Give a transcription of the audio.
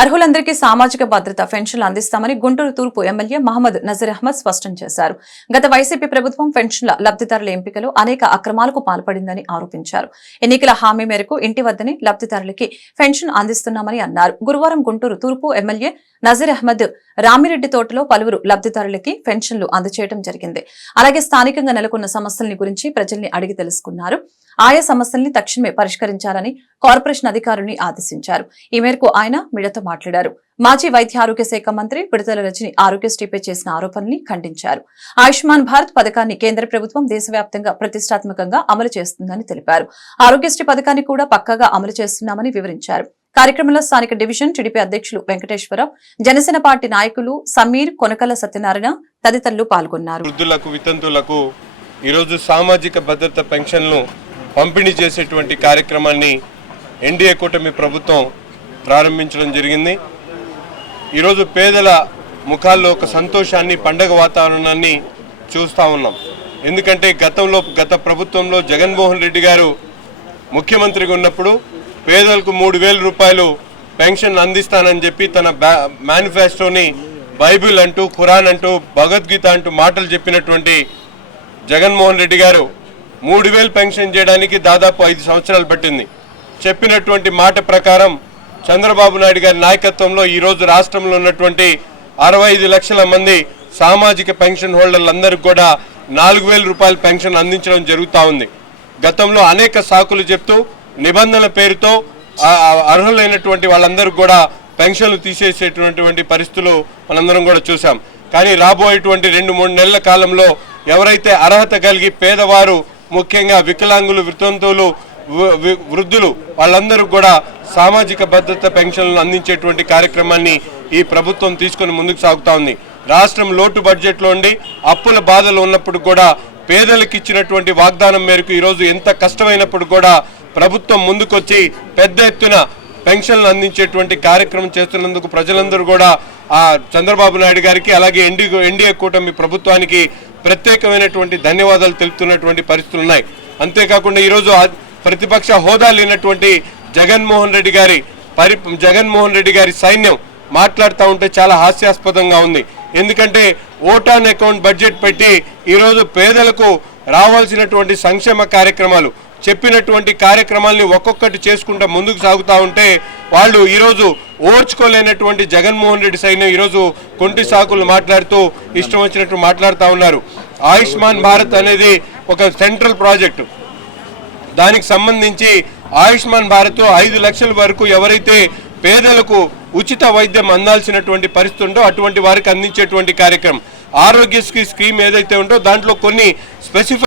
అర్హులందరికీ సామాజిక భద్రత పెన్షన్లు అందిస్తామని గుంటూరు తూర్పు ఎమ్మెల్యే మహమ్మద్ నజీర్ అహ్మద్ స్పష్టం చేశారు. గత వైసీపీ ప్రభుత్వం పెన్షన్ల లబ్దిదారుల ఎంపికలో అనేక అక్రమాలకు పాల్పడిందని ఆరోపించారు. ఎన్నికల హామీ మేరకు ఇంటి వద్దనే లబ్దిదారులకి పెన్షన్ అందిస్తున్నామని అన్నారు. గురువారం గుంటూరు తూర్పు ఎమ్మెల్యే నజీర్ అహ్మద్ రామిరెడ్డి తోటలో పలువురు లబ్దిదారులకి పెన్షన్లు అందజేయడం జరిగింది. అలాగే స్థానికంగా నెలకొన్న సమస్యల్ని గురించి ప్రజల్ని అడిగి తెలుసుకున్నారు. ఆయా సమస్యల్ని తక్షణమే పరిష్కరించాలని కార్పొరేషన్ అధికారుల్ని ఆదేశించారు. ఈ మేరకు ఆయన మీడియాతో మాట్లాడారు. మాజీ వైద్య ఆరోగ్య శాఖ మంత్రి పిడతల రజని ఆరోగ్యశ్రీపై చేసిన ఆరోపణల్ని ఖండించారు. ఆయుష్మాన్ భారత్ పథకాన్ని కేంద్ర ప్రభుత్వం దేశవ్యాప్తంగా ప్రతిష్టాత్మకంగా అమలు చేస్తుందని తెలిపారు. ఆరోగ్యశ్రీ పథకాన్ని కూడా పక్కాగా అమలు చేస్తున్నామని వివరించారు. కార్యక్రమంలో స్థానిక డివిజన్ టీడీపీ అధ్యక్షులు వెంకటేశ్వరరావు, జనసేన పార్టీ నాయకులు సమీర్, కొనకల సత్యనారాయణ తదితరులు పాల్గొన్నారు. వృద్ధులకు, వితంతులకు ఈరోజు సామాజిక భద్రత పెన్షన్లు పంపిణీ చేసేటువంటి కార్యక్రమాన్ని ఎన్డీఏ కూటమి ప్రభుత్వం ప్రారంభించడం జరిగింది. ఈరోజు పేదల ముఖాల్లో ఒక సంతోషాన్ని, పండగ వాతావరణాన్ని చూస్తూ ఉన్నాం. ఎందుకంటే గత ప్రభుత్వంలో జగన్మోహన్ రెడ్డి గారు ముఖ్యమంత్రిగా ఉన్నప్పుడు పేదలకు 3,000 రూపాయలు పెన్షన్ అందిస్తానని చెప్పి తన మేనిఫెస్టోని బైబిల్ అంటూ, ఖురాన్ అంటూ, భగవద్గీత అంటూ మాటలు చెప్పినటువంటి జగన్మోహన్ రెడ్డి గారు 3,000 పెన్షన్ చేయడానికి దాదాపు 5 సంవత్సరాలు పట్టింది. చెప్పినటువంటి మాట ప్రకారం చంద్రబాబు నాయుడు గారి నాయకత్వంలో ఈరోజు రాష్ట్రంలో ఉన్నటువంటి 65 లక్షల మంది సామాజిక పెన్షన్ హోల్డర్లందరికీ కూడా 4,000 రూపాయల పెన్షన్ అందించడం జరుగుతూ ఉంది. గతంలో అనేక సాకులు చెప్తూ నిబంధనల పేరుతో అర్హులైనటువంటి వాళ్ళందరూ కూడా పెన్షన్లు తీసేసేటువంటి పరిస్థితులు మనందరం కూడా చూసాం. కానీ రాబోయేటువంటి 2-3 నెలల కాలంలో ఎవరైతే అర్హత కలిగి పేదవారు, ముఖ్యంగా వికలాంగులు, వితంతువులు, వృద్ధులు వాళ్ళందరూ కూడా సామాజిక భద్రత పెన్షన్లను అందించేటువంటి కార్యక్రమాన్ని ఈ ప్రభుత్వం తీసుకొని ముందుకు సాగుతూ ఉంది. రాష్ట్రం లోటు బడ్జెట్లో ఉండి అప్పుల బాధలు ఉన్నప్పుడు కూడా పేదలకు ఇచ్చినటువంటి వాగ్దానం మేరకు ఈరోజు ఎంత కష్టమైనప్పుడు కూడా ప్రభుత్వం ముందుకొచ్చి పెద్ద ఎత్తున పెన్షన్లు అందించేటువంటి కార్యక్రమం చేస్తున్నందుకు ప్రజలందరూ కూడా చంద్రబాబు నాయుడు గారికి, అలాగే ఎన్డీఏ కూటమి ప్రభుత్వానికి ప్రత్యేకమైనటువంటి ధన్యవాదాలు తెలుపుతున్నటువంటి పరిస్థితులు ఉన్నాయి. అంతేకాకుండా ఈరోజు ప్రతిపక్ష హోదా లేనటువంటి జగన్మోహన్ రెడ్డి గారి సైన్యం మాట్లాడుతూ ఉంటే చాలా హాస్యాస్పదంగా ఉంది. ఎందుకంటే ఓట్ ఆన్ అకౌంట్ బడ్జెట్ పెట్టి ఈరోజు పేదలకు రావాల్సినటువంటి సంక్షేమ కార్యక్రమాలు, చెప్పినటువంటి కార్యక్రమాల్ని ఒక్కొక్కటి చేసుకుంటూ ముందుకు సాగుతూ ఉంటే వాళ్ళు ఈరోజు ఓర్చుకోలేనటువంటి జగన్మోహన్ రెడ్డి సైన్యం ఈరోజు కొంటి సాకులు మాట్లాడుతూ ఇష్టం వచ్చినట్టు మాట్లాడుతూ ఉన్నారు. ఆయుష్మాన్ భారత్ అనేది ఒక సెంట్రల్ ప్రాజెక్టు. దానికి సంబంధించి ఆయుష్మాన్ భారత్ 5 లక్షల వరకు ఎవరైతే పేదలకు ఉచిత వైద్యం అందాల్సినటువంటి పరిస్థితి ఉందో అటువంటి వారికి అందించేటువంటి కార్యక్రమం. ఆరోగ్యశ్రీ స్కీమ్ ఏదైతే ఉందో దాంట్లో కొన్ని స్పెసిఫిక్